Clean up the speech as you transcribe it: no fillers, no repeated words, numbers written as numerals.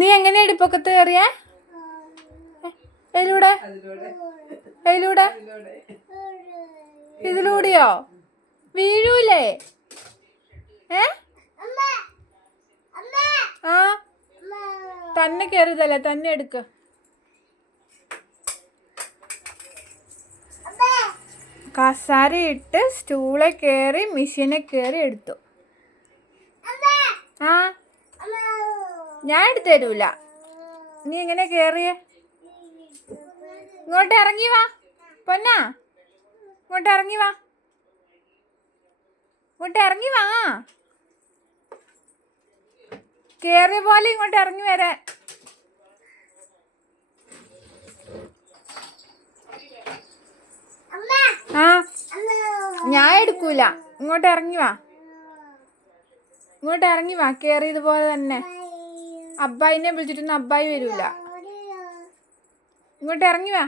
നീ എങ്ങനെയാ ഇടിപ്പൊക്കത്ത് കയറിയേ? എയിലൂടെ? എയിലൂടെ? ഇതിലൂടെയോ? വീഴൂലേ? ആ തന്നെ കയറിയതല്ലേ, തന്നെ എടുക്ക. കസാര ഇട്ട് സ്റ്റൂളെ കയറി മെഷീനെ കയറി എടുത്തു. ആ ഞാൻ എടുത്തു തരൂല. നീ എങ്ങനെ കയറിയേ? ഇങ്ങോട്ട് ഇറങ്ങി വാ പൊന്നാ, ഇങ്ങോട്ട് ഇറങ്ങി വാ, ഇങ്ങോട്ട് ഇറങ്ങി വാ. കയറിയ പോലെ ഇങ്ങോട്ട് ഇറങ്ങി വരാൻ. ആ ഞാൻ എടുക്കൂല. ഇങ്ങോട്ട് ഇറങ്ങി വാ, ഇങ്ങോട്ട് ഇറങ്ങി വാ. കയറിയതുപോലെ തന്നെ. അബ്ബായിനെ വിളിച്ചിട്ടൊന്നും അബ്ബായി വരൂല. ഇങ്ങോട്ട് ഇറങ്ങി വാ.